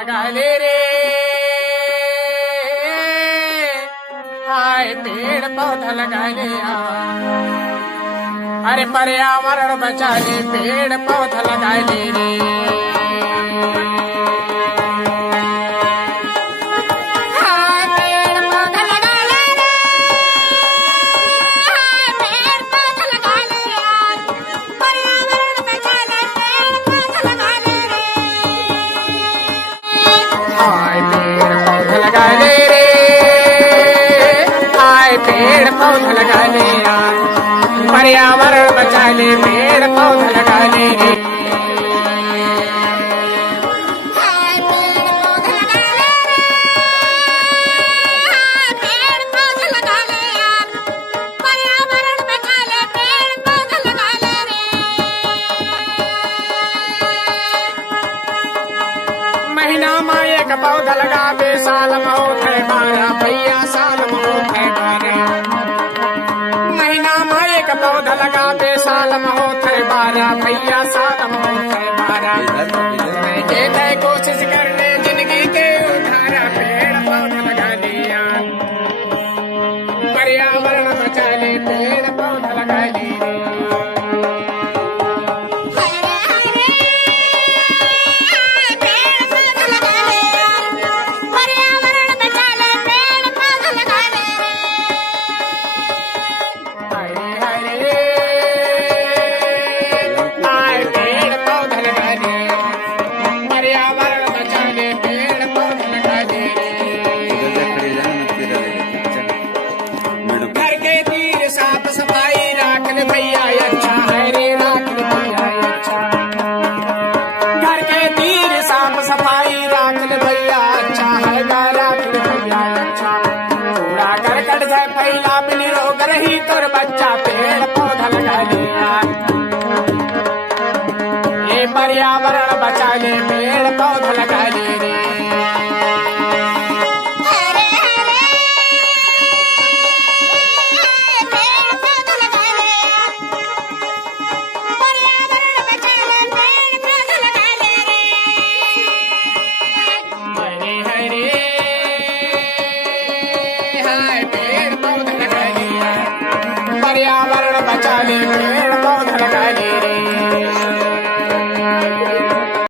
लगा ले रे, हाय पेड़ पौधा लगा ले अरे पर्यावरण बचा ले, पेड़ पौधा लगा ले रे। पेड़ पौधा लगा ले यार, पर्यावरण बचा ले, पेड़ पौधा लगा ले रे। महीना में एक पौधा लगा बे, साल में होते 12 भैया, साल में होते 12। महीना में एक पौधा लगा बे, साल में होते 12 भैया, साल में होते 12। कोशिश कर ले जिंदगी के उधारा, पेड़ पौधा लगा लिया, पर्यावरण बचा ले, पेड़ पौधा लगा ले। फैला भी रोग रही तोर बच्चा, पेड़ पौधा लगा लिया, ये पर्यावरण बचा ले, पेड़ पौधा लगा ले रे। पर्यावरण बचा ले, पेड़ पौधा लगा ले रे।